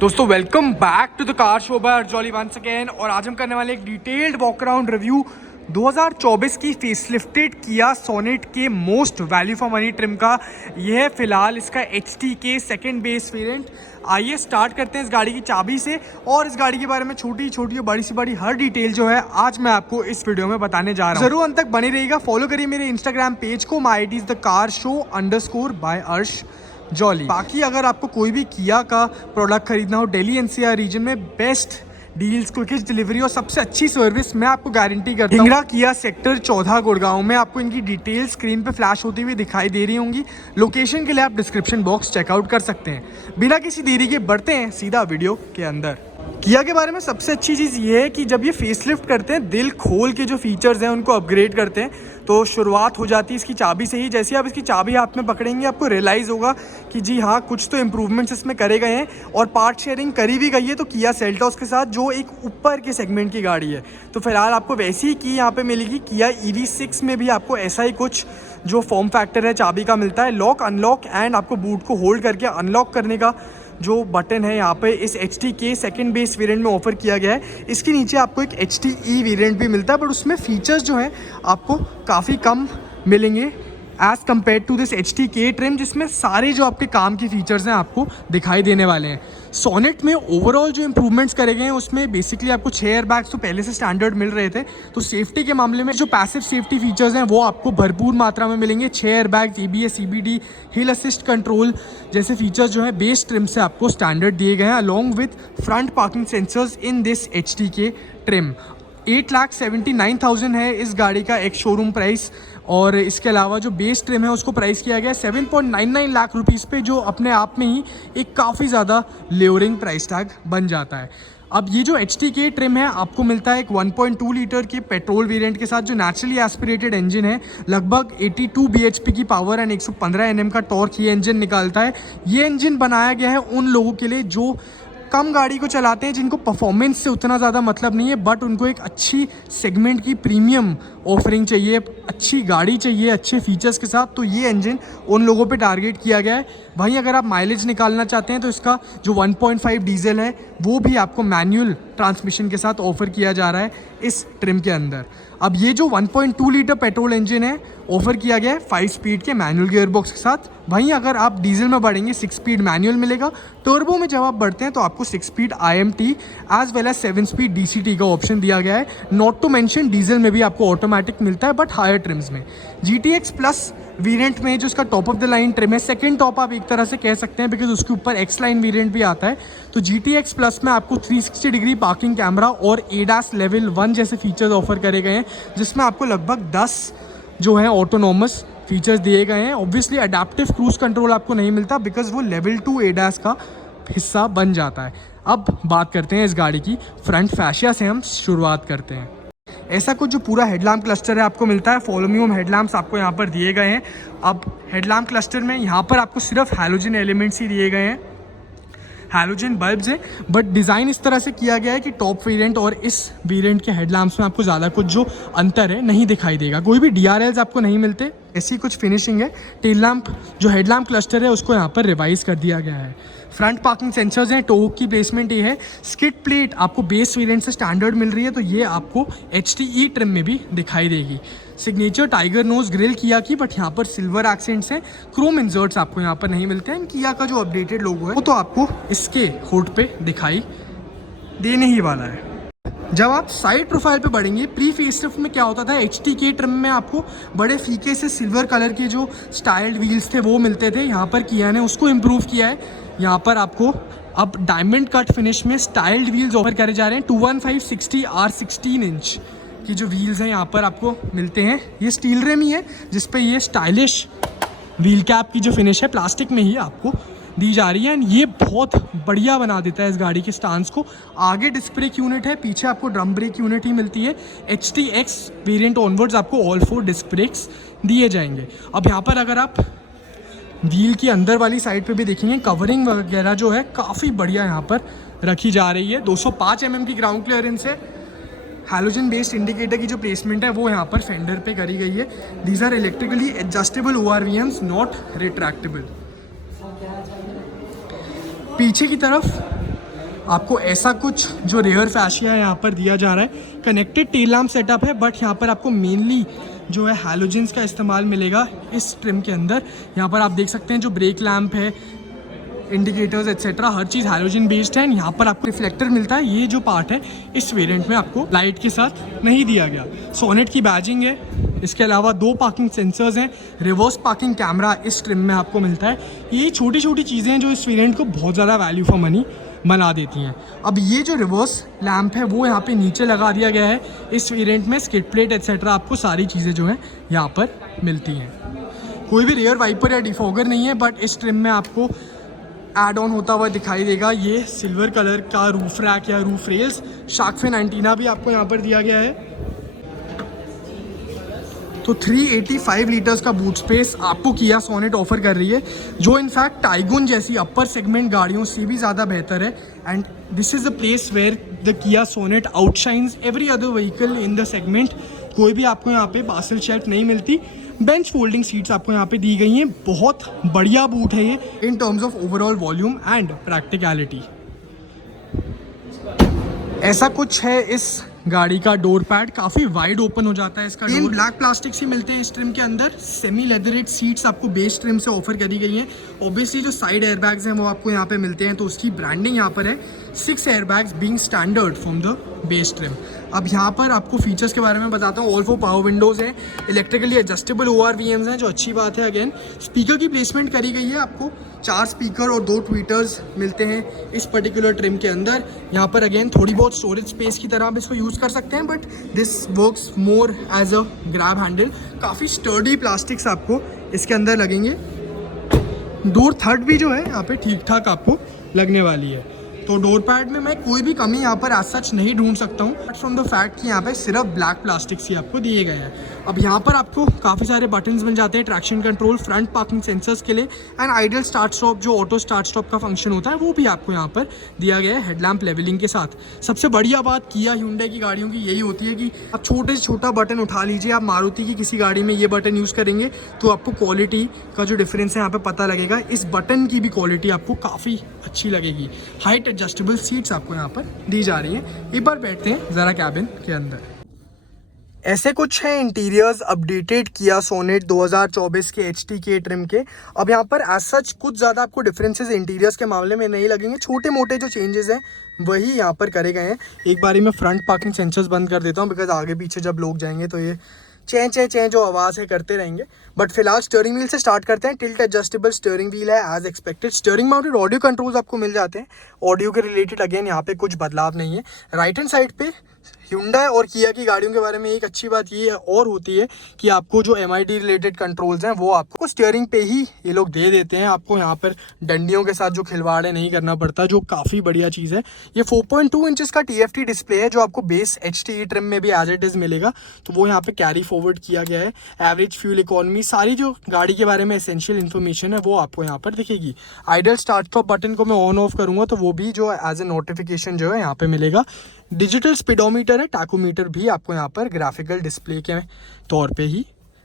दोस्तों welcome back to the car show by अर्जोली once again. और आज हम करने वाले एक डिटेल्ड वॉक अराउंड रिव्यू 2024 की फेसलिफ्टेड किया सोनेट के most value for money trim का। यह है फिलहाल इसका HT के सेकंड बेस वेरिएंट। आइए स्टार्ट करते हैं इस गाड़ी की चाबी से और इस गाड़ी के बारे में छोटी छोटी और बड़ी से बड़ी हर डिटेल जो है आज मैं आपको इस वीडियो में बताने जा रहा हूँ। जरूर अंत तक बने रहिएगा। फॉलो करिए मेरे इंस्टाग्राम पेज को, माई ID is the car show _by अर्श जॉली। बाकी अगर आपको कोई भी किया का प्रोडक्ट खरीदना हो दिल्ली NCR रीजन में, बेस्ट डील्स, क्विकेस्ट डिलीवरी और सबसे अच्छी सर्विस मैं आपको गारंटी करता हूँ। हिंगरा किया सेक्टर 14 गुड़गांव में। आपको इनकी डिटेल स्क्रीन पे फ्लैश होती हुई दिखाई दे रही होंगी। लोकेशन के लिए आप डिस्क्रिप्शन बॉक्स चेकआउट कर सकते हैं। बिना किसी देरी के बढ़ते हैं सीधा वीडियो के अंदर। किया के बारे में सबसे अच्छी चीज़ ये है कि जब ये फेसलिफ्ट करते हैं, दिल खोल के जो फीचर्स हैं उनको अपग्रेड करते हैं, तो शुरुआत हो जाती है इसकी चाबी से ही। जैसे ही आप इसकी चाबी हाथ में पकड़ेंगे आपको रियलाइज़ होगा कि जी हाँ, कुछ तो इम्प्रूवमेंट्स इसमें करे गए हैं और पार्ट शेयरिंग करी भी गई है तो किया सेल्टॉस के साथ, जो एक ऊपर के सेगमेंट की गाड़ी है। तो फिलहाल आपको वैसी ही की यहाँ पे मिलेगी। किया EV6 में भी आपको ऐसा ही कुछ जो फॉर्म फैक्टर है चाबी का मिलता है। लॉक अनलॉक एंड आपको बूट को होल्ड करके अनलॉक करने का जो बटन है यहाँ पे इस HT के सेकंड बेस वेरिएंट में ऑफर किया गया है। इसके नीचे आपको एक HTE वेरिएंट भी मिलता है, बट उसमें फीचर्स जो हैं आपको काफ़ी कम मिलेंगे as compared to this HT के ट्रिम, जिसमें सारे जो आपके काम की फीचर्स हैं आपको दिखाई देने वाले हैं। सोनेट में ओवरऑल जो इंप्रूवमेंट्स करे गए हैं उसमें बेसिकली आपको 6 एयरबैग्स तो पहले से स्टैंडर्ड मिल रहे थे, तो सेफ्टी के मामले में जो पैसिव सेफ्टी फीचर्स हैं वो आपको भरपूर मात्रा में मिलेंगे। 6 एयरबैग्स, ABS, CBD, हिल असिस्ट कंट्रोल जैसे फीचर्स जो है बेस ट्रिम से आपको स्टैंडर्ड दिए गए हैं, along with front parking sensors in this HT के ट्रिम। 8,79,000 है इस गाड़ी का एक शोरूम प्राइस। और इसके अलावा जो बेस ट्रिम है उसको प्राइस किया गया है 7.99 लाख रुपीज़ पे, जो अपने आप में ही एक काफ़ी ज़्यादा लेवरिंग प्राइस टैग बन जाता है। अब ये जो HT के ट्रिम है आपको मिलता है एक 1.2 लीटर के पेट्रोल वेरिएंट के साथ, जो नेचुरली एस्पिरेटेड इंजन है। लगभग 82 bhp की पावर एंड 115 Nm का टॉर्क ये इंजन निकालता है। ये इंजन बनाया गया है उन लोगों के लिए जो कम गाड़ी को चलाते हैं, जिनको परफॉर्मेंस से उतना ज़्यादा मतलब नहीं है, बट उनको एक अच्छी सेगमेंट की प्रीमियम ऑफरिंग चाहिए, अच्छी गाड़ी चाहिए अच्छे फीचर्स के साथ। तो ये इंजन उन लोगों पे टारगेट किया गया है। वहीं अगर आप माइलेज निकालना चाहते हैं तो इसका जो 1.5 डीजल है वो भी आपको मैनुअल ट्रांसमिशन के साथ ऑफर किया जा रहा है इस ट्रिम के अंदर। अब ये जो 1.2 लीटर पेट्रोल इंजन है ऑफर किया गया है 5 स्पीड के मैनुअल गियरबॉक्स के साथ। वहीं अगर आप डीजल में बढ़ेंगे 6 स्पीड मैनुअल मिलेगा। टर्बो में जब आप बढ़ते हैं तो आपको 6 speed IMT as well as 7 speed DCT का ऑप्शन दिया गया है। नॉट टू मेंशन डीजल में भी आपको ऑटोमेटिक मिलता है, बट हायर ट्रिम्स में। GTX प्लस वेरिएंट में जो इसका top of the line trim है, सेकंड टॉप आप एक तरह से कह सकते हैं, बिकॉज उसके ऊपर X लाइन वेरिएंट भी आता है। तो GTX प्लस में आपको 360 डिग्री पार्किंग कैमरा और ADAS लेवल 1 जैसे फीचर्स ऑफर करे गए हैं, जिसमें आपको लगभग 10 जो है ऑटोनॉमस फीचर्स दिए गए हैं। ऑब्वियसली अडेप्टिव क्रूज कंट्रोल आपको नहीं मिलता, बिकॉज वो लेवल 2 ADAS का हिस्सा बन जाता है। अब बात करते हैं इस गाड़ी की फ्रंट फैशिया से, हम शुरुआत करते हैं। ऐसा कुछ जो पूरा हेडलैम्प क्लस्टर है आपको मिलता है। फॉलोम्यूम हेडलैम्प्स आपको यहाँ पर दिए गए हैं। अब हेडलैम्प क्लस्टर में यहाँ पर आपको सिर्फ हैलोजन एलिमेंट्स ही दिए गए हैं, हैलोजन बल्ब्स है, बट डिज़ाइन इस तरह से किया गया है कि टॉप वेरिएंट और इस वेरिएंट के हेडलैम्प्स में आपको ज़्यादा कुछ जो अंतर है नहीं दिखाई देगा। कोई भी DRLs आपको नहीं मिलते, ऐसी कुछ फिनिशिंग है। टेल लैम्प जो हेडलैम्प क्लस्टर है उसको यहाँ पर रिवाइज कर दिया गया है। फ्रंट पार्किंग सेंसर्स हैं, टो की प्लेसमेंट ये है। स्किड प्लेट आपको बेस वेरिएंट से स्टैंडर्ड मिल रही है, तो ये आपको HTE ट्रिम में भी दिखाई देगी। सिग्नेचर टाइगर नोज ग्रिल किया की, बट यहाँ पर सिल्वर एक्सेंट्स हैं। क्रोम इंसर्ट्स आपको यहाँ पर नहीं मिलते हैं। किया का जो अपडेटेड लोगो है वो तो आपको इसके हुड पे दिखाई देने ही वाला है। जब आप साइड प्रोफाइल पे बढ़ेंगे, प्री फेसलिफ्ट में क्या होता था, HT के ट्रिम में आपको बड़े फीके से सिल्वर कलर के जो स्टाइल्ड व्हील्स थे वो मिलते थे। यहाँ पर किया ने उसको इम्प्रूव किया है। यहाँ पर आपको अब डायमंड कट फिनिश में स्टाइल्ड व्हील्स ऑफर करे जा रहे हैं। 215/60 R16 इंच की जो व्हील्स हैं यहाँ पर आपको मिलते हैं। ये स्टील रिम ही है जिसपे ये स्टाइलिश व्हील कैप की जो फिनिश है प्लास्टिक में ही आपको दी जा रही है, एंड ये बहुत बढ़िया बना देता है इस गाड़ी के स्टांस को। आगे डिस्क ब्रेक यूनिट है, पीछे आपको ड्रम ब्रेक यूनिट ही मिलती है। HTX वेरिएंट ऑनवर्ड्स आपको ऑल 4 डिस्क ब्रेक्स दिए जाएंगे। अब यहाँ पर अगर आप व्हील की अंदर वाली साइड पे भी देखेंगे, कवरिंग वगैरह जो है काफ़ी बढ़िया यहाँ पर रखी जा रही है। 205 mm की ग्राउंड क्लियरेंस है। हैलोजन बेस्ड इंडिकेटर की जो प्लेसमेंट है वो यहाँ पर फेंडर पे करी गई है। These are electrically adjustable ORVMs, not retractable. पीछे की तरफ आपको ऐसा कुछ जो रेयर फैशिया है यहाँ पर दिया जा रहा है। कनेक्टेड टेल लैम्प सेटअप है, बट यहाँ पर आपको मेनली जो है हैलोजेंस का इस्तेमाल मिलेगा इस ट्रिम के अंदर। यहाँ पर आप देख सकते हैं जो ब्रेक लैम्प है, इंडिकेटर्स एक्सेट्रा, हर चीज़ हैलोजन बेस्ड है। यहाँ पर आपको रिफ्लेक्टर मिलता है, ये जो पार्ट है इस वेरिएंट में आपको लाइट के साथ नहीं दिया गया। सोनेट की बैजिंग है, इसके अलावा 2 पार्किंग सेंसर्स हैं, रिवर्स पार्किंग कैमरा इस ट्रिम में आपको मिलता है। ये छोटी छोटी चीज़ें हैं जो इस वेरिएंट को बहुत ज़्यादा वैल्यू फॉर मनी बना देती हैं। अब ये जो रिवर्स लैम्प है वो यहाँ पे नीचे लगा दिया गया है। इस वेरिएंट में स्किड प्लेट एक्सेट्रा आपको सारी चीज़ें जो हैं यहाँ पर मिलती हैं। कोई भी रियर वाइपर या डिफॉगर नहीं है, बट इस ट्रिम में आपको एड ऑन होता हुआ दिखाई देगा ये सिल्वर कलर का रूफ रैक या roof rails. Shark fin antenna भी आपको यहाँ पर दिया गया है। तो 385 लीटर्स का बूट स्पेस आपको किया सोनेट ऑफर कर रही है, जो इनफैक्ट टाइगुन जैसी अपर सेगमेंट गाड़ियों से भी ज़्यादा बेहतर है। And this is a place where the Kia Sonet outshines every other vehicle in the segment. कोई भी आपको यहाँ पे पार्सल शेल्फ नहीं मिलती। बेंच फोल्डिंग सीट्स आपको यहाँ पे दी गई हैं। बहुत बढ़िया बूट है ये in terms of overall volume and practicality. ऐसा कुछ है इस गाड़ी का डोर पैड, काफ़ी वाइड ओपन हो जाता है इसका डोर। ब्लैक प्लास्टिक्स ही मिलते हैं इस ट्रिम के अंदर। सेमी लेदरेट सीट्स आपको बेस ट्रिम से ऑफर करी गई हैं। ऑब्वियसली जो साइड एयरबैग्स हैं वो आपको यहाँ पे मिलते हैं, तो उसकी ब्रांडिंग यहाँ पर है। 6 airbags being standard from the base trim. अब यहाँ पर आपको फीचर्स के बारे में बताता हूँ। ऑल 4 पावर विंडोज़ हैं, इलेक्ट्रिकली एडजस्टेबल ORVMs हैं, जो अच्छी बात है। अगेन स्पीकर की प्लेसमेंट करी गई है, आपको 4 स्पीकर और 2 ट्वीटर्स मिलते हैं इस पर्टिकुलर ट्रिम के अंदर। यहाँ पर अगेन थोड़ी बहुत स्टोरेज स्पेस की तरह आप इसको यूज़ कर सकते हैं, but this works more as a grab handle. काफ़ी स्टर्डी प्लास्टिक्स आपको इसके अंदर लगेंगे। डोर थर्ड भी जो है यहाँ पे ठीक ठाक आपको लगने वाली है। तो डोर पैड में मैं कोई भी कमी यहाँ पर एज सच नहीं ढूंढ सकता हूँ, बट फ्रॉम द फैक्ट कि यहाँ पे सिर्फ ब्लैक प्लास्टिक्स ही आपको दिए गए हैं। अब यहाँ पर आपको काफ़ी सारे बटन्स मिल जाते हैं, traction control, front parking sensors के लिए, एंड आइडल स्टार्ट स्टॉप जो ऑटो स्टार्ट स्टॉप का फंक्शन होता है वो भी आपको यहाँ पर दिया गया है हेडलैम्प लेवलिंग के साथ। सबसे बढ़िया बात किया hyundai की गाड़ियों की यही होती है कि आप छोटे से छोटा बटन उठा लीजिए, आप मारुति की किसी गाड़ी में ये बटन यूज़ करेंगे तो आपको क्वालिटी का जो डिफरेंस है यहाँ पर पता लगेगा। इस बटन की भी क्वालिटी आपको काफ़ी अच्छी लगेगी। हाइट एडजस्टेबल सीट्स आपको यहाँ पर दी जा रही हैं। एक बार बैठते हैं ज़रा कैबिन के अंदर। ऐसे कुछ हैं इंटीरियर्स अपडेटेड किया सोनेट 2024 के HTK ट्रिम के। अब यहाँ पर एज सच कुछ ज़्यादा आपको डिफरेंसेस इंटीरियर्स के मामले में नहीं लगेंगे। छोटे मोटे जो चेंजेस हैं वही यहाँ पर करे गए हैं। एक बारी मैं फ्रंट पार्किंग सेंसर्स बंद कर देता हूँ, बिकॉज आगे पीछे जब लोग जाएंगे तो ये चें जो आवाज़ है करते रहेंगे। बट फिलहाल स्टीयरिंग व्हील से स्टार्ट करते हैं। टिल्ट एडजस्टेबल स्टीयरिंग व्हील है as expected. Steering mounted audio controls आपको मिल जाते हैं। ऑडियो के रिलेटेड अगेन यहाँ पे कुछ बदलाव नहीं है। राइट हैंड साइड पे Hyundai और किया की गाड़ियों के बारे में एक अच्छी बात ये और होती है कि आपको जो MID रिलेटेड कंट्रोल्स हैं वो आपको स्टीयरिंग पे ही ये लोग दे देते हैं। आपको यहाँ पर डंडियों के साथ जो खिलवाड़ है नहीं करना पड़ता, जो काफ़ी बढ़िया चीज़ है। ये 4.2 इंचेस का TFT डिस्प्ले है जो आपको बेस HTE ट्रिम में भी एज इट इज़ मिलेगा, तो वो यहाँ पे कैरी फॉरवर्ड किया गया है। एवरेज फ्यूल इकोनॉमी, सारी जो गाड़ी के बारे में एसेंशियल इन्फॉर्मेशन है वो आपको यहाँ पर दिखेगी। आइडल स्टार्ट स्टॉप बटन को मैं ऑन ऑफ करूँगा तो वो भी जो एज ए नोटिफिकेशन जो है यहाँ पे मिलेगा। डिजिटल स्पीडोमीटर है, टैकोमीटर भी आपको यहाँ पर ग्राफिकल डिस्प्ले के तौर पे ही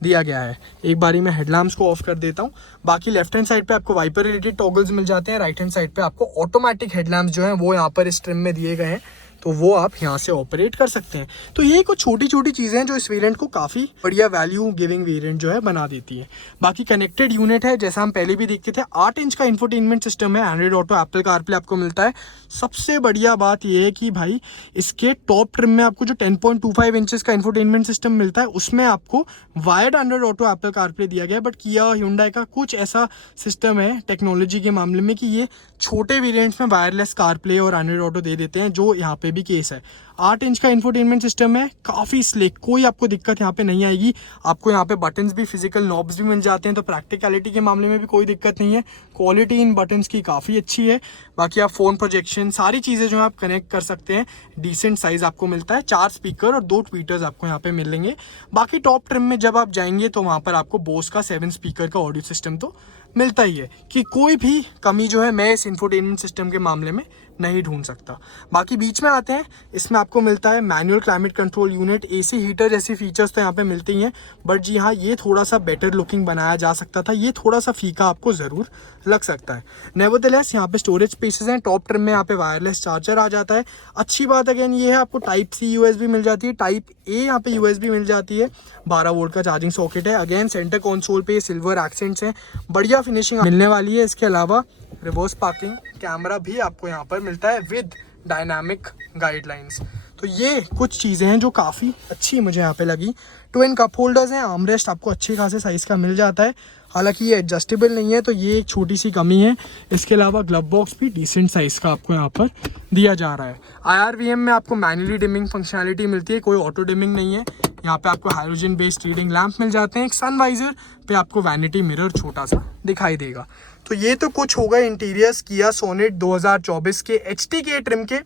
दिया गया है। एक बारी मैं हेडलैम्प्स को ऑफ कर देता हूँ। बाकी लेफ्ट हैंड साइड पे आपको वाइपर रिलेटेड टॉगल्स मिल जाते हैं। राइट हैंड साइड पे आपको ऑटोमेटिक हेडलैम्प्स जो हैं वो यहाँ पर इस ट्रिम में दिए गए हैं, तो वो आप यहाँ से ऑपरेट कर सकते हैं। तो ये कुछ छोटी छोटी चीज़ें हैं जो इस वेरिएंट को काफ़ी बढ़िया वैल्यू गिविंग वेरिएंट जो है बना देती है। बाकी कनेक्टेड यूनिट है, जैसा हम पहले भी देखते थे। 8 इंच का इंफोटेनमेंट सिस्टम है, एंड्रॉइड ऑटो, एप्पल कारप्ले आपको मिलता है। सबसे बढ़िया बात ये है कि भाई इसके टॉप ट्रिम में आपको जो 10.25 इंचेस का इंफोटेनमेंट सिस्टम मिलता है उसमें आपको wired Android auto, Apple CarPlay दिया गया है। बट किया Hyundai का कुछ ऐसा सिस्टम है टेक्नोलॉजी के मामले में कि ये छोटे वेरिएंट्स में वायरलेस कारप्ले और एंड्रॉइड ऑटो दे देते हैं, जो यहाँ पे भी केस है। 8 इंच का इंफोटेनमेंट सिस्टम है, काफ़ी स्लिक, कोई आपको दिक्कत यहाँ पे नहीं आएगी। आपको यहाँ पे बटन्स भी, फिजिकल नॉब्स भी मिल जाते हैं, तो प्रैक्टिकलिटी के मामले में भी कोई दिक्कत नहीं है। क्वालिटी इन बटन्स की काफ़ी अच्छी है। बाकी आप फ़ोन प्रोजेक्शन सारी चीज़ें जो है आप कनेक्ट कर सकते हैं। डिसेंट साइज़ आपको मिलता है। 4 स्पीकर और 2 ट्वीटर्स आपको यहाँ पे मिलेंगे। बाकी टॉप ट्रिम में जब आप जाएंगे तो वहाँ पर आपको बोस का 7 स्पीकर का ऑडियो सिस्टम तो मिलता ही है कि कोई भी कमी जो है मैं इस इंफोटेनमेंट सिस्टम के मामले में नहीं ढूंढ सकता। बाकी बीच में आते हैं, इसमें आपको मिलता है manual climate control unit, AC heater जैसी फीचर्स तो यहाँ पे मिलते ही हैं, बट जी हाँ ये थोड़ा सा बेटर लुकिंग बनाया जा सकता था, ये थोड़ा सा फीका आपको ज़रूर लग सकता है। नेवरदलेस यहाँ पे स्टोरेज स्पेसेस हैं, टॉप ट्रिम में यहाँ पे वायरलेस चार्जर आ जाता है। अच्छी बात अगेन ये है आपको टाइप सी USB मिल जाती है, टाइप ए यहाँ पे USB मिल जाती है, 12 वोल्ट का चार्जिंग सॉकेट है। अगेन सेंटर कंसोल पे सिल्वर एक्सेंट्स हैं, बढ़िया फिनिशिंग मिलने वाली है। इसके अलावा रिवर्स पार्किंग कैमरा भी आपको यहाँ पर मिलता है विद डायनामिक गाइडलाइंस। तो ये कुछ चीज़ें हैं जो काफ़ी अच्छी मुझे यहाँ पे लगी। ट्विन कप होल्डर्स हैं, आर्मरेस्ट आपको अच्छे खासे साइज़ का मिल जाता है, हालांकि ये एडजस्टेबल नहीं है तो ये एक छोटी सी कमी है। इसके अलावा ग्लव बॉक्स भी डिसेंट साइज़ का आपको यहाँ पर दिया जा रहा है। IRVM में आपको मैनुअली डिमिंग फंक्शनैलिटी मिलती है, कोई ऑटो डिमिंग नहीं है। यहाँ पे आपको हाइड्रोजन बेस्ड रीडिंग लैंप मिल जाते हैं। एक सनवाइजर पे आपको वैनिटी मिरर छोटा सा दिखाई देगा। तो ये तो कुछ होगा इंटीरियर्स किया सोनेट 2024 के HTK ट्रिम के।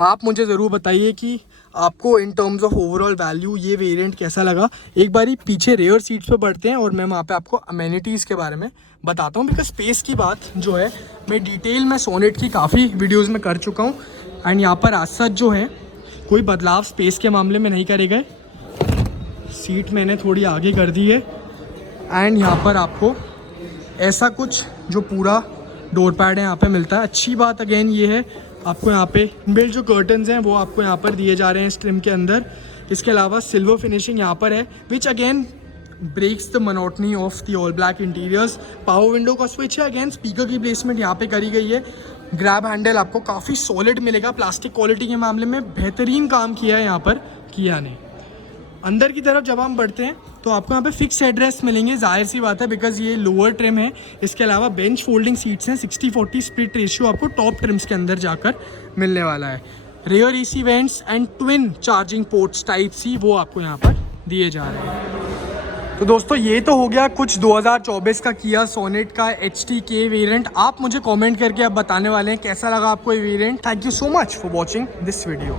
आप मुझे ज़रूर बताइए कि आपको in terms of overall value ये वेरिएंट कैसा लगा। एक बारी पीछे रेयर सीट्स पे बढ़ते हैं और मैं वहाँ पे आपको अमेनिटीज़ के बारे में बताता हूँ, बिकॉज स्पेस की बात जो है मैं डिटेल में सोनेट की काफ़ी वीडियोस में कर चुका हूँ। एंड यहाँ पर आज सच जो है कोई बदलाव स्पेस के मामले में नहीं करे गए। सीट मैंने थोड़ी आगे कर दी है एंड यहाँ पर आपको ऐसा कुछ जो पूरा डोर पैड है यहाँ पे मिलता है। अच्छी बात अगेन ये है आपको यहाँ पे इनबिल्ट जो कर्टन्स हैं वो आपको यहाँ पर दिए जा रहे हैं इस ट्रिम के अंदर। इसके अलावा सिल्वर फिनिशिंग यहाँ पर है which again breaks the monotony of the all black interiors. Power window का स्विच है, अगेन स्पीकर की प्लेसमेंट यहाँ पे करी गई है। ग्रैब हैंडल आपको काफ़ी सॉलिड मिलेगा, प्लास्टिक क्वालिटी के मामले में बेहतरीन काम किया है यहाँ पर किया ने। अंदर की तरफ जब हम बढ़ते हैं तो आपको यहाँ पे फिक्स हेडरेस्ट मिलेंगे, जाहिर सी बात है बिकॉज ये लोअर ट्रिम है। इसके अलावा बेंच फोल्डिंग सीट्स हैं, 60-40 स्प्लिट रेशियो आपको टॉप ट्रिम्स के अंदर जाकर मिलने वाला है। Rear AC vents and twin charging ports type C वो आपको यहाँ पर दिए जा रहे हैं। तो दोस्तों ये तो हो गया कुछ 2024 का किया सोनेट का HTK वेरिएंट। आप मुझे कमेंट करके अब बताने वाले हैं कैसा लगा आपको ये variant. Thank you so much for watching this video.